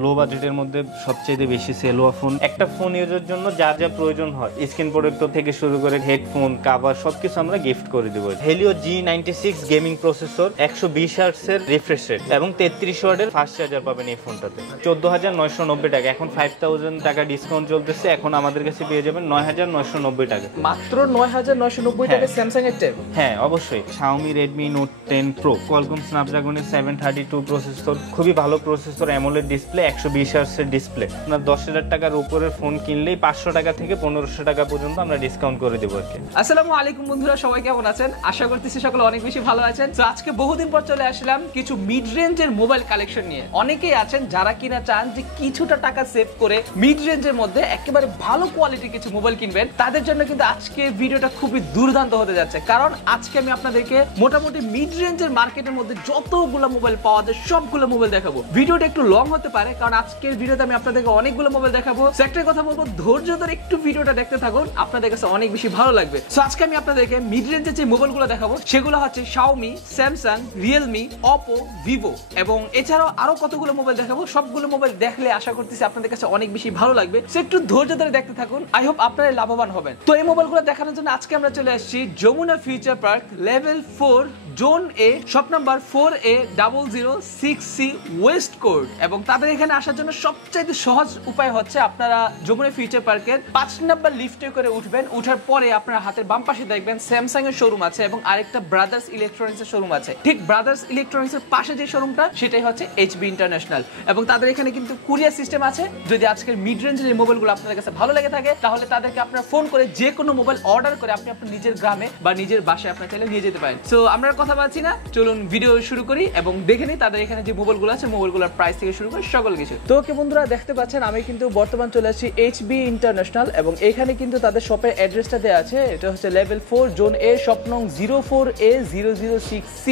লো বাজেটের মধ্যে সবচেয়ে বেশি সেল হওয়া ফোন। একটা ফোন ইউজের জন্য যা যা প্রয়োজন হয়, স্ক্রিন প্রোটেক্টর থেকে শুরু করে হেডফোন, কভার সবকিছু আমরা গিফট করে দেবো। Helio G96 gaming processor, 120 hertz এর রিফ্রেশ রেট এবং 33 ওয়াটের ফাস্ট চার্জার পাবেন এই ফোনটাতে। 14,990 টাকা। এখন 5,000 টাকা ডিসকাউন্ট চলতেছে, এখন আমাদের কাছে পেয়ে যাবেন 9,990 টাকা। মাত্র 9,990 টাকা স্যামসাং এর ট্যাব। হ্যাঁ অবশ্যই। Xiaomi Redmi Note 10 Pro, Qualcomm Snapdragon 732 processor, খুবই ভালো প্রসেসর, অ্যামোলেড ডিসপ্লে, 120 হার্টজের ডিসপ্লে। আপনার 10,000 টাকার উপরের ফোন কিনলেই 500 টাকা থেকে 1500 টাকা পর্যন্ত আমরা ডিসকাউন্ট করে দেবো আর কি। আসসালামু আলাইকুম বন্ধুরা, সবাই কেমন আছেন? আশা করতেছি সকলে অনেক বেশি ভালো আছেন। তো আজকে বহুদিন পর চলে আসলাম কিছু মিড রেঞ্জের মোবাইল কালেকশন নিয়ে। অনেকেই আছেন যারা কিনা চান যে কিছুটা টাকা সেভ করে মিড রেঞ্জের মধ্যে একেবারে ভালো কোয়ালিটির কিছু মোবাইল কিনবেন। তাদের জন্য কিন্তু আজকে ভিডিওটা খুবই দুর্দান্ত হতে যাচ্ছে, কারণ আজকে আমি আপনাদেরকে মোটামুটি মিড রেঞ্জের মার্কেটের মধ্যে যতগুলো মোবাইল পাওয়া যায় সবগুলো মোবাইল দেখাবো। ভিডিওটা একটু লং হতে পারে, কারণ আজকের ভিডিওতে আমি আপনাদেরকে অনেকগুলো মোবাইল দেখাবো। একটা কথা বলবো, ধৈর্য ধরে একটু ভিডিওটা দেখতে থাকুন, আপনাদের কাছে অনেক বেশি ভালো লাগবে। সো আজকে আমি আপনাদেরকে মিড রেঞ্জের যে মোবাইলগুলো দেখাবো সেগুলো হচ্ছে Xiaomi, Samsung, Realme, oppo, vivo এবং এছাড়াও আরো কতগুলো মোবাইল দেখাবো। সবগুলো মোবাইল দেখলে আশা করতেছি আপনাদের কাছে অনেক বেশি ভালো লাগবে। সো একটু ধৈর্য ধরে দেখতে থাকুন, আই হোপ আপনারা লাভবান হবেন। তো এই মোবাইলগুলো দেখানোর জন্য আজকে আমরা চলে আসছি Jamuna future park, level 4, zone A, shop number 4A006C west court. এবং তাদের এখানে আসার জন্য সবচাইতে সহজ উপায় হচ্ছে আপনারা যমুনা ফিউচার পার্কের 5 নাম্বার লিফটে করে উঠবেন। উঠার পরে আপনারা হাতের বাম পাশে দেখবেন স্যামসাং এর শোরুম আছে এবং আরেকটা ব্রাদার্স ইলেকট্রনিক্স এর শোরুম আছে। ঠিক ব্রাদার্স ইলেকট্রনিক্স এর পাশে যে শোরুমটা সেটাই হচ্ছে HB ইন্টারন্যাশনাল। এবং তাদের এখানে কিন্তু কুরিয়ার সিস্টেম আছে। যদি আজকের মিড রেঞ্জের এই মোবাইলগুলো আপনাদের কাছে ভালো লেগে থাকে তাহলে তাদেরকে আপনারা ফোন করে যে কোনো মোবাইল অর্ডার করে আপনি আপনার নিজের গ্রামে বা নিজের বাসায় আপনার চাইলে নিয়ে যেতে পারেন। সো আমরা কথা বলছি না, চলুন ভিডিও শুরু করি এবং দেখে নিই তাদের এখানে যে মোবাইলগুলো আছে মোবাইলগুলোর প্রাইস থেকে শুরু করে সকল কিছু। তো ওকে বন্ধুরা, দেখতে পাচ্ছেন আমি কিন্তু বর্তমান চলে আসছি HB ইন্টারন্যাশনাল এবং এখানে কিন্তু তাদের শপের অ্যাড্রেসটা দেওয়া আছে। এটা হচ্ছে লেভেল 4, জোন এ, শপ নং 04A006C,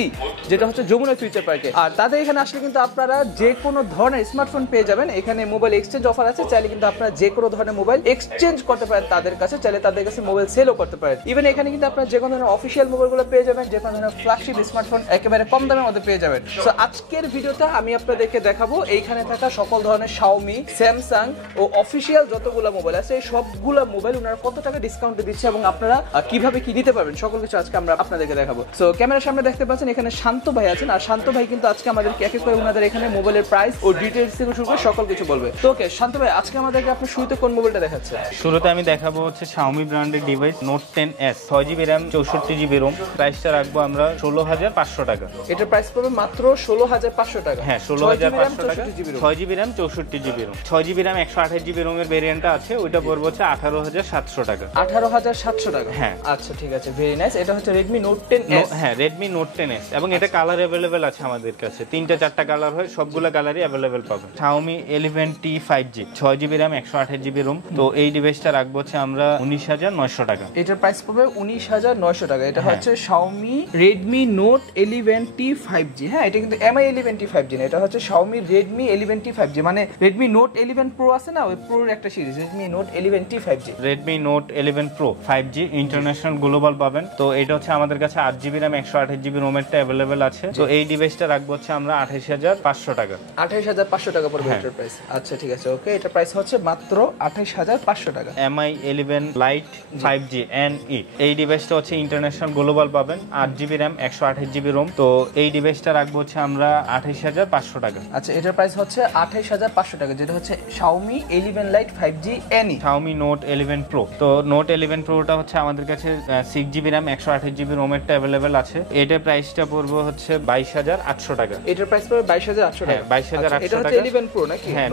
যেটা হচ্ছে যমুনা ফিউচার পার্কে। আর তাদের এখানে আসলে কিন্তু আপনারা যে কোনো ধরনের স্মার্টফোন পেয়ে যাবেন। এখানে মোবাইল এক্সচেঞ্জ অফার আছে, চাইলে কিন্তু আপনারা যে কোনো ধরনের মোবাইল এক্সচেঞ্জ করতে পারেন তাদের কাছে, চাইলে তাদের কাছে মোবাইল সেলও করতে পারেন। ইভেন এখানে কিন্তু আপনারা যে কোনো ধরনের অফিসিয়াল মোবাইলগুলো পেয়ে যাবেন, যে কোনো ধরনের ফ্ল্যাগশিপ স্মার্টফোন একেবারে কম দামের মধ্যে পেয়ে যাবেন। সো আজকের ভিডিওতে আমি আপনাদেরকে দেখাবো এইখানে থাকা সকল ধরনের Xiaomi, Samsung ও অফিসিয়াল যতগুলো মোবাইল আছে এই সবগুলো মোবাইল ওনারা কত টাকা ডিসকাউন্টে দিচ্ছে এবং আপনারা কিভাবে কি নিতে পারবেন সকল কিছু আজকে আমরা আপনাদেরকে দেখাবো। সো ক্যামেরার সামনে দেখতে পাচ্ছেন এখানে শান্ত ভাই আছেন, আর শান্ত ভাই কিন্তু আজকে আমাদেরকে এক এক করে ওনাদের এখানে মোবাইলের প্রাইস ও ডিটেইলস থেকে শুরু করে সকল কিছু বলবে। তো ওকে শান্ত ভাই, আজকে আমাদেরকে আপনি শুরুতে কোন মোবাইলটা দেখাচ্ছেন? শুরুতে আমি দেখাবো হচ্ছে Xiaomi ব্র্যান্ডের device Note 10s, 6GB RAM, 64GB ROM। প্রাইসটা রাখবো আমরা 16,500 টাকা। এটার প্রাইস পড়বে মাত্র 16,500 টাকা। হ্যাঁ 16,500 টাকা। 6GB RAM, 64GB ROM। 6GB RAM 128GB ROM এর ভেরিয়েন্টটা আছে, ওইটা পড়বে হচ্ছে 18,700 টাকা। 18,700 টাকা। হ্যাঁ আচ্ছা ঠিক আছে, ভেরি নাইস। এটা হচ্ছে Redmi Note 10s। হ্যাঁ Redmi Note 10s এবং এটা কালার अवेलेबल আছে আমাদের কাছে। 3-4টা কালার হয়, সবগুলা কালারই अवेलेबल পাবেন। Xiaomi 11T 5G, 6GB RAM, 128GB ROM। তো এই ডিভাইসটা রাখবো হচ্ছে আমরা 19,900 টাকা। এটার প্রাইস পড়বে 19,900 টাকা। এটা হচ্ছে Xiaomi Redmi Note 11T 5G। হ্যাঁ, এটা কিন্তু MI 11T 5G না, এটা হচ্ছে Xiaomi Redmi 11T 5G, মানে Redmi Note 11 Pro আছে না, ওই Proর একটা series Redmi Note 11T 5G। Redmi Note 11 Pro 5G international global পাবেন। তো এটা হচ্ছে আমাদের কাছে 8GB RAM, 128GB ROM এরটা available আছে। তো এই ডিভাইসটা রাখবো হচ্ছে আমরা 28,500 টাকা। 28,500 টাকা পড়বে এটার প্রাইস। আচ্ছা ঠিক আছে, ওকে। এটা প্রাইস হচ্ছে মাত্র 28,500 টাকা। MI 11 Lite 5G NE, এই ডিভাইসটা হচ্ছে ইন্টারন্যাশনাল গ্লোবাল পাবেন। 8GB RAM, 128GB ROM। তো এই ডিভাইসটা রাখবো হচ্ছে আমরা 28,500 টাকা। আচ্ছা, এটার প্রাইস হচ্ছে 28,500 টাকা, যেটা হচ্ছে Xiaomi 11 Lite 5G NE। Xiaomi Note 11 Pro। তো Note 11 Proটা হচ্ছে আমাদের কাছে 6GB RAM, 128GB ROM এরটা available আছে। এটার প্রাইসটা পড়বে হচ্ছে 22,800 টাকা। এটার প্রাইস পড়বে 22,800 টাকা। 22,800 এটা হচ্ছে 11 Pro নাকি? হ্যাঁ,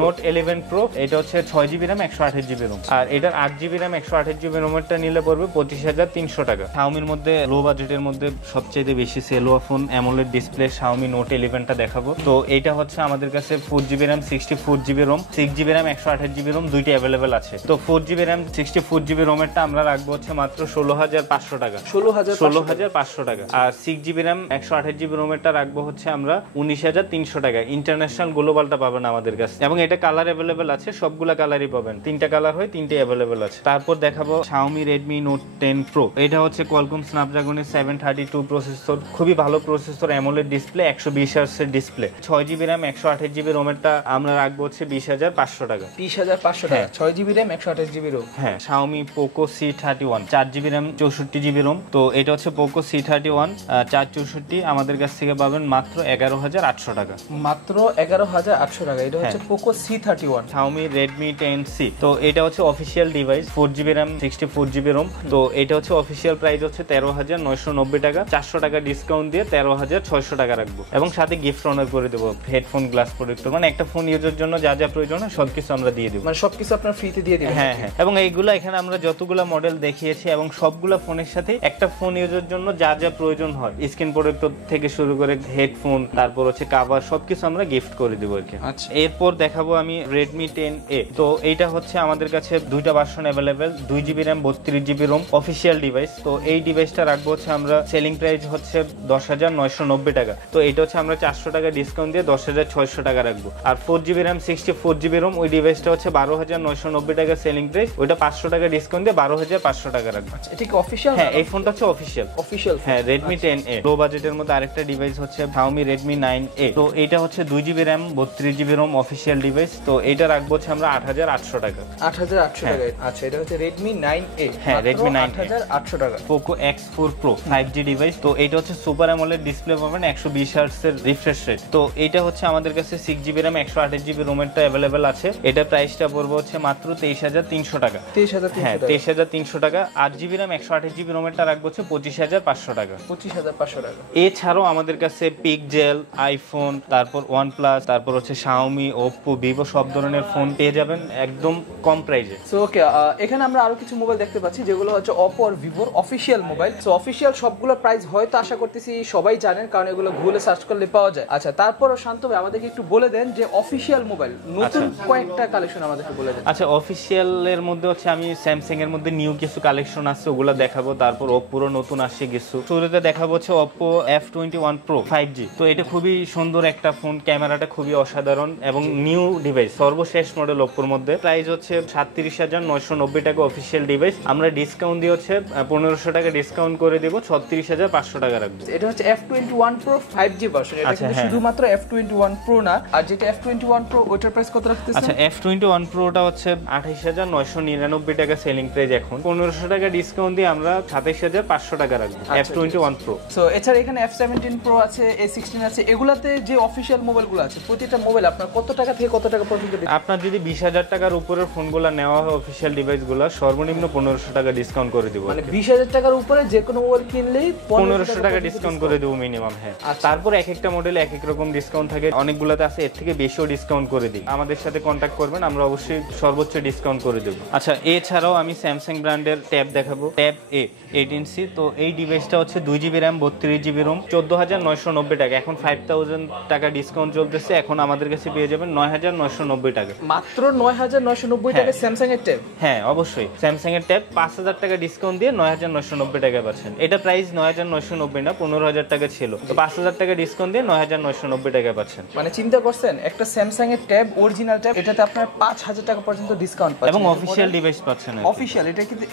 Note 11 Pro। এটা হচ্ছে 6GB RAM, 128GB ROM। আর এটার 8GB RAM, 128GB ROM এরটা নিলে পড়বে 25,300 টাকা। Xiaomi-র মধ্যে লো বাজেটের মধ্যে সবচেয়ে বেশি সেল হওয়া phone AMOLED display Xiaomi Note 11টা দেখাবো। তো এটা হচ্ছে আমাদের কাছে 4GB RAM, 64GB ROM, 6GB RAM, 128GB ROM দুইটা अवेलेबल আছে। তো 4GB RAM, 64GB ROM এরটা আমরা রাখবো হচ্ছে মাত্র 16,500 টাকা। 16,500 টাকা। আর 6GB RAM, 128GB ROM এরটা রাখবো হচ্ছে আমরা 19,300 টাকা। ইন্টারন্যাশনাল গ্লোবালটা পাবেন আমাদের কাছে এবং এটা কালার अवेलेबल আছে, সবগুলা কালারই পাবেন। 3টা কালার হয়, 3টে अवेलेबल আছে। তারপর দেখাবো Xiaomi Redmi Note 10 Pro। এটা হচ্ছে Qualcomm Snapdragon 732 প্রসেসর, খুবই ভালো প্রসেসর, অ্যামোলেড ডিসপ্লে, 120 হার্টজের ডিসপ্লে, 6GB RAM 128GB রোমেরটা আমরা রাখবো হচ্ছে 20,500 টাকা। 20,500 টাকা, 6GB RAM 128GB রোম। হ্যাঁ, Xiaomi Poco C31 4GB RAM 64GB ROM. তো এটা হচ্ছে Poco C31 464, আমাদের কাছ থেকে পাবেন মাত্র 11,800 টাকা। মাত্র 11,800 টাকা। এটা হচ্ছে Poco C31। Xiaomi Redmi 10C, তো এটা হচ্ছে official device, 4GB RAM 64GB ROM. তো এটা হচ্ছে অফিসিয়াল প্রাইস হচ্ছে 13,990 টাকা। 400 টাকা ডিসকাউন্ট দিয়ে 13,600 টাকা রাখবো, এবং সাথে গিফট অনার করে দেবো হেডফোন, গ্লাস প্রোটেক্টর, মানে একটা ফোন ইউজের জন্য যা যা প্রয়োজন হয় সবকিছু আমরা দিয়ে দেবো। মানে সবকিছু আপনার ফ্রিতে দিয়ে দিবেন? হ্যাঁ হ্যাঁ, এবং এইগুলো এখানে আমরা যতগুলো মডেল দেখিয়েছি এবং সবগুলো ফোনের সাথে একটা ফোন ইউজের জন্য যা যা প্রয়োজন হয়, স্ক্রিন প্রোটেক্টর থেকে শুরু করে হেডফোন, তারপর হচ্ছে কভার, সবকিছু আমরা গিফট করে দেবো আর কি। আচ্ছা, এরপর দেখাবো আমি Redmi 10A। তো এইটা হচ্ছে আমাদের কাছে দুইটা version available, 2GB RAM 32GB ROM, official device. তো এই ডিভাইসটা রাখবো হচ্ছে আমরা সেলিং প্রাইস হচ্ছে 10,990 টাকা। তো এটা হচ্ছে আমরা 400 টাকা ডিসকাউন্ট দিয়ে 10,600 টাকা রাখবো। আর 4GB RAM 64GB রোম, ওই ডিভাইসটা হচ্ছে 12,990 টাকা সেলিং প্রাইস, ওইটা 500 টাকা ডিসকাউন্ট দিয়ে 12,500 টাকা রাখবো। এটা কি অফিশিয়াল? হ্যাঁ, এই ফোনটা হচ্ছে অফিশিয়াল। হ্যাঁ, Redmi 10A। লো বাজেটের মধ্যে আরেকটা ডিভাইস হচ্ছে Xiaomi Redmi 9A। তো এটা হচ্ছে 2GB RAM 32GB ROM, official device. তো এটা রাখবো হচ্ছে আমরা 8,800 টাকা। 8,800 টাকা। আচ্ছা, এটা হচ্ছে Redmi 9A। হ্যাঁ, Redmi 9A 8,800 টাকা। Poco X4 Pro 5G device. তো এটা হচ্ছে সুপার অ্যামোলেড ডিসপ্লে পাবেন, 120 হার্টজ এর রিফ্রেশ রেট। তো এটা হচ্ছে আমাদের কাছে 6GB RAM 128GB রোমেরটা अवेलेबल আছে। এটা প্রাইসটা পড়বে হচ্ছে মাত্র 23,300 টাকা। 23,300 হ্যাঁ, টাকা। 23,300 টাকা। 8GB RAM 128GB রোমেরটা রাখবো হচ্ছে 25,500 টাকা। 25,500 টাকা। এছাড়াও আমাদের কাছে পিকজেল, আইফোন, তারপর OnePlus, তারপর হচ্ছে Xiaomi, oppo, vivo সব ধরনের ফোন পেয়ে যাবেন একদম কম প্রাইসে। সো ওকে, এখানে আমরা আরো কিছু মোবাইল দেখতে পাচ্ছি যেগুলো হচ্ছে oppo আর vivo official mobile. So official সবগুলো প্রাইস হয়তো আশা করতেছি সবাই জানেন, কারণ এগুলো গুগলে সার্চ করলে পাওয়া যায়। আচ্ছা, তারপরও শান্ত ভাই আমাদেরকে একটু বলে দেন যে অফিশিয়াল মোবাইল নতুন কয়েকটা কালেকশন আমাদেরকে বলে দেন। আচ্ছা, অফিশিয়াল এর মধ্যে হচ্ছে আমি স্যামসাং এর মধ্যে নিউ কিছু কালেকশন আছে, ওগুলো দেখাবো। তারপর oppo এর নতুন আসছে কিছু। শুরুতে দেখাবো হচ্ছে oppo F21 Pro 5G। তো এটা খুবই সুন্দর একটা ফোন, ক্যামেরাটা খুবই অসাধারণ এবং নিউ ডিভাইস, সর্বশেষ মডেল oppo এর মধ্যে। প্রাইস হচ্ছে 37,990 টাকা অফিশিয়াল ডিভাইস। আমরা ডিসকাউন্ট দিয়ে হচ্ছে 1,500 টাকা ডিসকাউন্ট করে দেবো, 36,500 টাকা রাখবো। এটা হচ্ছে F21 Pro 5G ভার্সন। এটা কিন্তু শুধুমাত্র F21 Pro না, আর যেটা F21 Pro ওটার প্রাইস কত রাখতেছেন? আচ্ছা, F21 Pro টা হচ্ছে 28,999 টাকা সেলিং প্রাইস। এখন 1,500 টাকা ডিসকাউন্ট দিয়ে আমরা 27,500 টাকা রাখবো F21 Pro। সো এছাড়া এখানে F17 Pro আছে, A16 আছে। এগুলাতে যে অফিশিয়াল মোবাইলগুলো আছে, প্রতিটা মোবাইল আপনার কত টাকা থেকে কত টাকা পর্যন্ত? আপনার যদি 20,000 টাকার উপরের ফোনগুলো নেওয়া হয় অফিশিয়াল ডিভাইসগুলো, সর্বনিম্ন 1,500 টাকা ডিসকাউন্ট করে দিব। মানে 20,000 টাকার উপরে যে কোনো মোবাইল কিনলেই 1,500 টাকা ডিসকাউন্ট করে দেবো মিনিমাম। হ্যাঁ, তারপর এক একটা মডেলে এক এক রকম ডিসকাউন্ট থাকে, অনেকগুলোতে আছে এর থেকে বেশিও ডিসকাউন্ট করে দিই। আমাদের সাথে কন্ট্যাক্ট করবেন, আমরা অবশ্যই সর্বোচ্চ ডিসকাউন্ট করে দেবো। আচ্ছা, এছাড়াও আমি স্যামসাং ব্র্যান্ডের ট্যাব দেখাবো, ট্যাব A 18C। তো এই ডিভাইসটা হচ্ছে 2GB RAM 32GB রোম, 14,990 টাকা। এখন 5,000 টাকা ডিসকাউন্ট চলতেছে, এখন আমাদের কাছে পেয়ে যাবেন 9,990 টাকা। মাত্র 9,990 টাকা স্যামসাং এর ট্যাব? হ্যাঁ, অবশ্যই স্যামসাং এর ট্যাব 5,000 টাকা ডিসকাউন্ট দিয়ে 9,990 টাকা পাচ্ছেন। এটা প্রাইস 9,990 না, 15,000 টাকা ছিল। তো 5,000 টাকা ডিসকাউন্ট দিয়ে 9,990 টাকা পাচ্ছেন। মানে চিন্তা করছেন, একটা স্যামসাং এর ট্যাব, অরিজিনাল ট্যাব, এটাতে আপনার 5,000 টাকা পর্যন্ত ডিসকাউন্ট পাচ্ছেন এবং অফিশিয়াল ডিভাইস পাচ্ছেন। অফিশিয়াল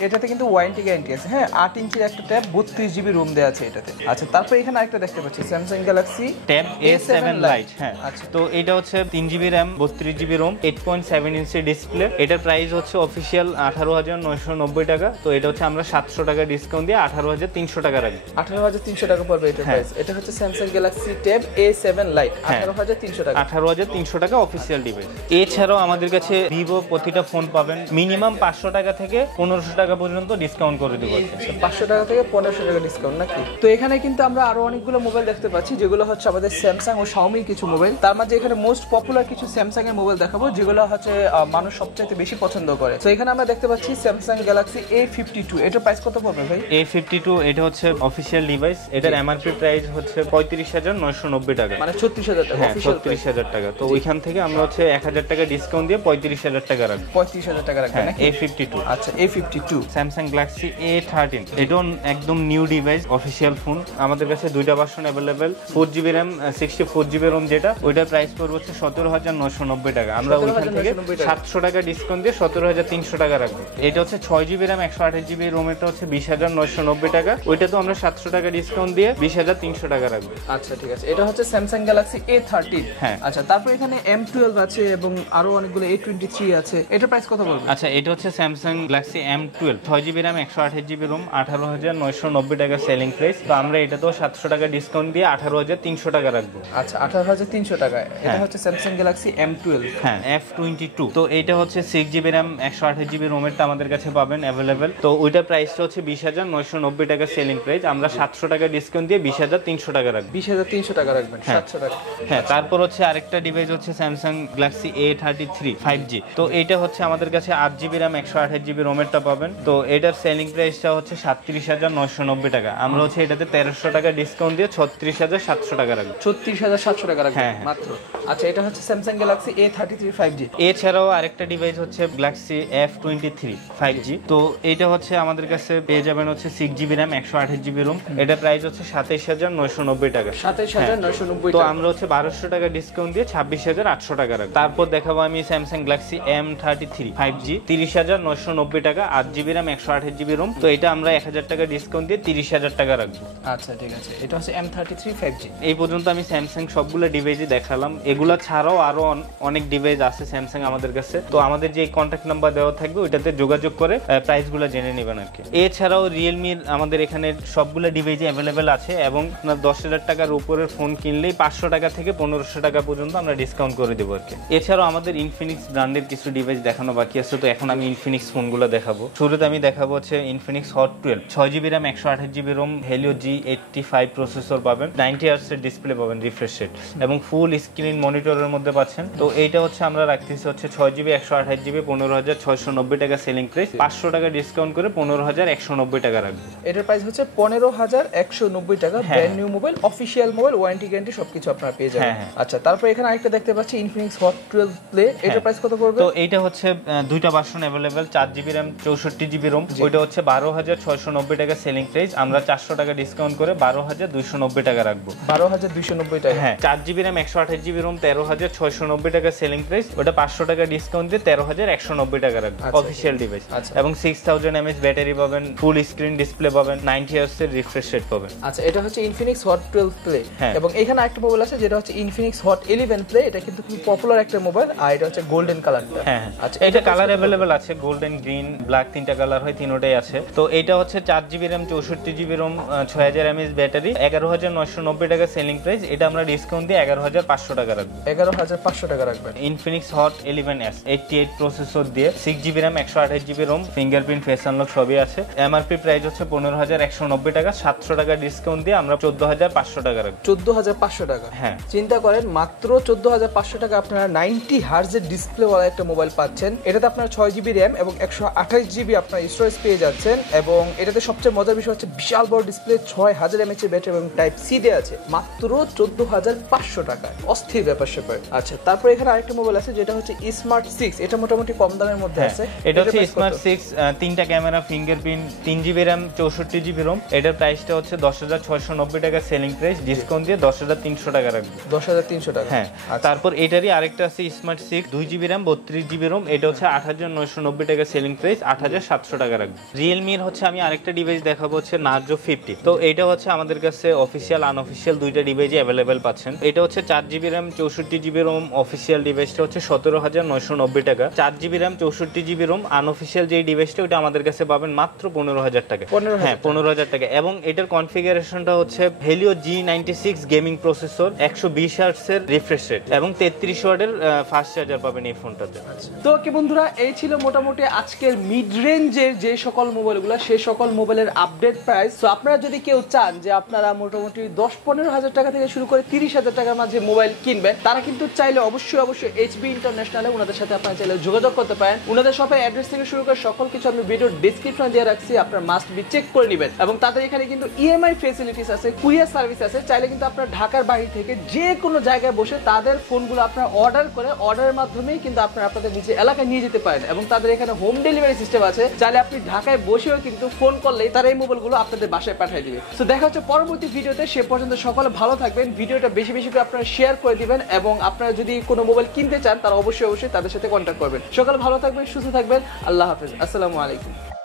এটাতে কিন্তু ওয়ারেন্টি গ্যারান্টি আছে। হ্যাঁ, 8 ইঞ্চির একটা ট্যাব, 32GB রোম দেওয়া আছে এটাতে। আচ্ছা, তারপর এখানে আরেকটা দেখতে পাচ্ছি Samsung Galaxy tab A7 light. হ্যাঁ, আচ্ছা, তো এটা হচ্ছে 3GB RAM 32GB Rome, 8.7 inch display. এটার প্রাইস হচ্ছে অফিশিয়াল 18,990 টাকা। তো এটা হচ্ছে আমরা 700 টাকা ডিসকাউন্ট দিয়ে 18,300 টাকা রাখি। 18,300 টাকা পড়বে এটার প্রাইস। এটা হচ্ছে Samsung Galaxy tab A7 light, 18,300 টাকা। 18,300 টাকা অফিশিয়াল ডিভাইস। এছাড়াও আমাদের কাছে ভিভো প্রতিটা ফোন পাবেন মিনিমাম 500 টাকা থেকে 1,500 টাকা পর্যন্ত ডিসকাউন্ট করে দেবো। 500 টাকা থেকে 1,500 টাকা ডিসকাউন্ট নাকি? তো এখানে কিন্তু আমরা আরো অনেকগুলো মোবাইল দেখতে পাচ্ছি, যেগুলো হচ্ছে আমাদের স্যামসাং ও শাওমির কিছু মোবাইল। তার মাঝে এখানে মোস্ট পপুলার কিছু স্যামসাং এর মোবাইল দেখাবো, যেগুলো হচ্ছে মানুষ সবচেয়ে বেশি পছন্দ করে। তো এখানে আমরা দেখতে পাচ্ছি স্যামসাং গ্যালাক্সি A52। এটার প্রাইস কত পড়বে ভাই? A52 এটা হচ্ছে অফিশিয়াল ডিভাইস। এটার এমআরপি প্রাইস হচ্ছে 35,990 টাকা, মানে 36,000 টাকা। হ্যাঁ, 36,000 টাকা। তো ওইখান থেকে আমরা হচ্ছে 1,000 টাকা ডিসকাউন্ট দিয়ে 35,000 টাকা রাখবো। 35,000 টাকা রাখবেন নাকি? A52। আচ্ছা, A52। স্যামসাং গ্যালাক্সি A13 এটাও একদম নিউ ডিভাইস, অফিশিয়াল ফোন। আমাদের কাছে দুইটা version available, 4GB RAM 64GB Rome, যেটা ওইটার প্রাইস পড়বে হচ্ছে 17,990 টাকা। আমরা ওইখান থেকে 700 টাকা ডিসকাউন্ট দিয়ে 17,300 টাকা রাখবো। এটা হচ্ছে 6GB RAM 128GB রোম, এটা হচ্ছে 20,990 টাকা। ওইটা তো আমরা 700 500 টাকা ডিসকাউন্ট দিয়ে 20,300 টাকা রাখবো। আচ্ছা ঠিক আছে, এটা হচ্ছে স্যামসাং গ্যালাক্সি A13। হ্যাঁ। আচ্ছা, তারপর এখানে M12 আছে এবং আরো অনেকগুলো A23 আছে, এটার প্রাইস কত বলবেন? আচ্ছা, এটা হচ্ছে Samsung Galaxy M12 6GB RAM 128GB ROM 18,990 টাকা সেলিং প্রাইস। তো আমরা এটাতেও 700 টাকা ডিসকাউন্ট দিয়ে 18,300 টাকা রাখবো। আচ্ছা, 18,300 টাকা। এটা হচ্ছে স্যামসাং গ্যালাক্সি M12। হ্যাঁ, F22। তো এটা হচ্ছে 6GB RAM 128GB ROM এরটা আমাদের কাছে পাবেন अवेलेबल। তো ওইটার প্রাইসটা হচ্ছে 20,990 টাকা সেলিং প্রাইস। আমরা 700 টাকা ডিসকাউন্ট দিয়ে 20,300 টাকা রাখবো। 20,300 টাকা রাখবেন, 700 টাকা। হ্যাঁ, তারপর হচ্ছে আরেকটা ডিভাইস হচ্ছে স্যামসাং গ্যালাক্সি A33 5G। তো এটা হচ্ছে আমাদের কাছে 8GB RAM 128GB ROM এরটা পাবেন। তো এটার সেলিং প্রাইসটা হচ্ছে 37,990 টাকা। আমরা হচ্ছে এটাতে 1300 টাকা ডিসকাউন্ট দিয়ে 36,700 টাকা রাখবো। 36,700 টাকা রাখবেন মাত্র। আচ্ছা, এটা হচ্ছে স্যামসাং গ্যালাক্সি A33 5G। এছাড়াও আরেকটা ডিভাইস হচ্ছে গ্যালাক্সি F23 5G। তো এটা হচ্ছে আমাদের কাছে পেয়ে যাবেন হচ্ছে 6GB RAM 128GB ROM। এটা প্রাইস হচ্ছে 27,990 টাকা। 27,990 তো টাকা। আমরা হচ্ছে 1200 টাকা ডিসকাউন্ট দিয়ে 26,800 টাকা রাখবো। তারপর দেখাবো আমি স্যামসাং গ্যালাক্সি M33 5G 30,990 টাকা 8GB RAM 128GB ROM। তো এটা আমরা 1000 টাকা ডিসকাউন্ট দিয়ে 30,000 টাকা রাখবো। আচ্ছা ঠিক আছে, এটা হচ্ছে M33 5G। এই পর্যন্ত আমি স্যামসাং সবগুলো ডিভাইসই দেখালাম। এগুলা ছাড়াও আরো অনেক ডিভাইস আছে স্যামসাং আমাদের কাছে। তো আমাদের যে কন্ট্যাক্ট নাম্বার দেওয়া থাকবে ওইটাতে যোগাযোগ করে প্রাইসগুলো জেনে নেবেন আর কি। এছাড়াও রিয়েলমির আমাদের এখানে সবগুলো ডিভাইসই অ্যাভেলেবেল আছে এবং আপনার 10,000 টাকার উপরের ফোন কিনলেই 500 টাকা থেকে 1500 টাকা পর্যন্ত আমরা ডিসকাউন্ট করে দেবো আর কি। এছাড়াও আমাদের ইনফিনিক্স ব্র্যান্ডের কিছু ডিভাইস দেখানো বাকি আছে। তো এখন আমি ইনফিনিক্স ফোনগুলো দেখাবো। শুরুতে আমি দেখাবো হচ্ছে Infinix hot 12 6GB RAM 128GB ROM Helio G85 processor পাবেন, 90 Hz এর ডিসপ্লে পাবেন রিফ্রেশ রেট এবং ফুল স্ক্রিন মনিটরের মধ্যে পাচ্ছেন। তো এইটা হচ্ছে আমরা রাখতেছি হচ্ছে 6GB 128GB 15,690 টাকা সেলিং প্রাইস। 500 টাকা ডিসকাউন্ট করে 15,190 টাকা রাখবো। এটার প্রাইস হচ্ছে 15,190 টাকা। Brand new mobile, official mobile, warranty guarantee সবকিছু আপনারা পেয়ে যাবেন। আচ্ছা, তারপর এখানে আরেকটা দেখতে পাচ্ছি ইনফিনিক্স হট 12 প্লে। এটার প্রাইস কত পড়বে? তো এইটা হচ্ছে দুইটা version available 4GB RAM 64GB ROM। ওইটা হচ্ছে 12,690 টাকা সেলিং প্রাইস। আমরা 400 টাকা ডিসকাউন্ট করে 12,290 টাকা রাখবো। 12,290 টাকা। হ্যাঁ, 4GB RAM 128GB ROM 13,690 টাকা সেলিং প্রাইস। ওটা 500 টাকা ডিসকাউন্ট দিয়ে 13,190 টাকা রাখবো অফিশিয়াল ডিভাইস। এবং 6000 mAh ব্যাটারি পাবেন, ফুল স্ক্রিন ডিসপ্লে পাবেন, 90 Hz এর রিফ্রেশ রেট পাবেন। আচ্ছা, এটা হচ্ছে ইনফিনিক্স হট 12 প্লে। এবং এখানে আরেকটা মোবাইল আছে যেটা হচ্ছে ইনফিনিক্স হট 11 প্লে। এটা কিন্তু খুব পপুলার একটা মোবাইল, আর এটা হচ্ছে গোল্ডেন কালারটা। আচ্ছা, এটা কালার अवेलेबल আছে, গোল্ডেন, গ্রিন, ব্ল্যাক, তিনটা কালার হয়, তিনটাই আছে। তো এটা হচ্ছে 4GB RAM 64GB ROM 6000 mAh battery, 11,990 টাকা সেলিং প্রাইস। এটা আমরা ডিসকাউন্ট দিয়ে 11,500 টাকা রাখবো। 11,500 টাকা রাখবেন। ইনফিনিক্স হট 11S 88 প্রসেসর দিয়ে 6GB RAM 128GB ROM fingerprint face unlock সবই আছে। এমআরপি প্রাইস হচ্ছে 15,190 টাকা। 700 টাকা ডিসকাউন্ট দিয়ে আমরা 14,500 টাকা রাখবো। 14,500 টাকা। হ্যাঁ, চিন্তা করেন মাত্র 14,500 টাকা আপনারা 90 Hz এর ডিসপ্লে ওয়ালা একটা মোবাইল পাচ্ছেন। এটাতে আপনারা 6GB RAM এবং 128GB আপনার স্টোরেজ পেয়ে যাচ্ছেন। এবং এটাতে সবচেয়ে মজার বিষয় হচ্ছে বিশাল বড় ডিসপ্লে, 6000 mAh এর ব্যাটারি এবং টাইপ সি দেয়া আছে মাত্র 14,500 টাকা। অস্থির ব্যাপার স্যাপার। আচ্ছা, তারপর এখানে আরেকটা মোবাইল আছে যেটা হচ্ছে স্মার্ট 6। এটা মোটামুটি কম দামের মধ্যে আছে। এটা হচ্ছে স্মার্ট 6, তিনটা camera, fingerprint, 3GB RAM 64GB ROM। এটার প্রাইসটা হচ্ছে 10,690 টাকা সেলিং প্রাইস। ডিসকাউন্ট দিয়ে 10,300 টাকা রাখবো। 10,300 টাকা। হ্যাঁ, তারপর এটারই আরেকটা আছে smart 6 2GB RAM 32GB ROM। এটা হচ্ছে 8,990 টাকা সেলিং প্রাইস, 8,700 টাকা রাখবো। রিয়েলমির হচ্ছে আমি আরেকটা ডিভাইস দেখাবো হচ্ছে নার্জো 50। তো এটা হচ্ছে আমাদের কাছে অফিসিয়াল আনঅফিসিয়াল দুইটা ডিভাইসই अवेलेबल পাচ্ছেন। এটা হচ্ছে 4GB RAM 64GB ROM official ডিভাইসটা হচ্ছে 17,990 টাকা। 4GB RAM 64GB ROM unofficial যে ডিভাইসটা ওটা আমাদের কাছে পাবেন মাত্র 15,000 টাকা। হ্যাঁ, 15,000 টাকা। এবং এটার কনফিগারেশনটা হচ্ছে Helio G96 gaming processor, 120 Hz এর রিফ্রেশ রেট এবং 33 ওয়াটের ফাস্ট চার্জার পাবেন এই ফোনটাতে। তো ওকে বন্ধুরা, এই ছিল মোটামুটি আজকের মিড রেঞ্জের যে সকল মোবাইলগুলো, সেই সকল মোবাইলের আপডেট প্রাইস। তো আপনারা যদি কেউ চান যে আপনারা মোটামুটি 10-15 হাজার টাকা থেকে শুরু করে 30,000 টাকার মাঝে মোবাইল কিনবেন, তারা কিন্তু চাইলে অবশ্যই এইচবি ইন্টারন্যাশনালে ওনাদের সাথে আপনারা চাইলে যোগাযোগ করতে পারেন। ওনাদের শপের অ্যাড্রেস থেকে শুরু করে সকল কিছু আমি ভিডিওর ডেসক্রিপশনে দিয়ে রাখছি, আপনারা মাস্ট বি চেক করে নেবেন। এবং তাদের এখানে কিন্তু ইএমআই ফেসিলিটিস আছে, কুরিয়ার সার্ভিস আছে। চাইলে কিন্তু আপনারা ঢাকার বাইরে থেকে যে কোনো জায়গায় বসে তাদের ফোনগুলো আপনারা অর্ডার করে অর্ডারের মাধ্যমেই কিন্তু আপনারা আপনাদের নিজের এলাকায় নিয়ে যেতে পারেন। এবং তাদের এখানে হোম ডেলিভারি সিস্টেম আছে, চাইলে আপনি ঢাকায় বসেও কিন্তু ফোন করলেই তারা এই মোবাইলগুলো আপনাদের বাসায় পাঠিয়ে দিবে। তো দেখা হচ্ছে পরবর্তী ভিডিওতে। সে পর্যন্ত সকলে ভালো থাকবেন। ভিডিওটা বেশি বেশি করে আপনারা শেয়ার করে দিবেন এবং আপনারা যদি কোনো মোবাইল কিনতে চান তারা অবশ্যই তাদের সাথে কন্ট্যাক্ট করবেন। সকলে ভালো থাকবেন, সুস্থ থাকবেন। আল্লাহ হাফেজ, আসসালামু আলাইকুম।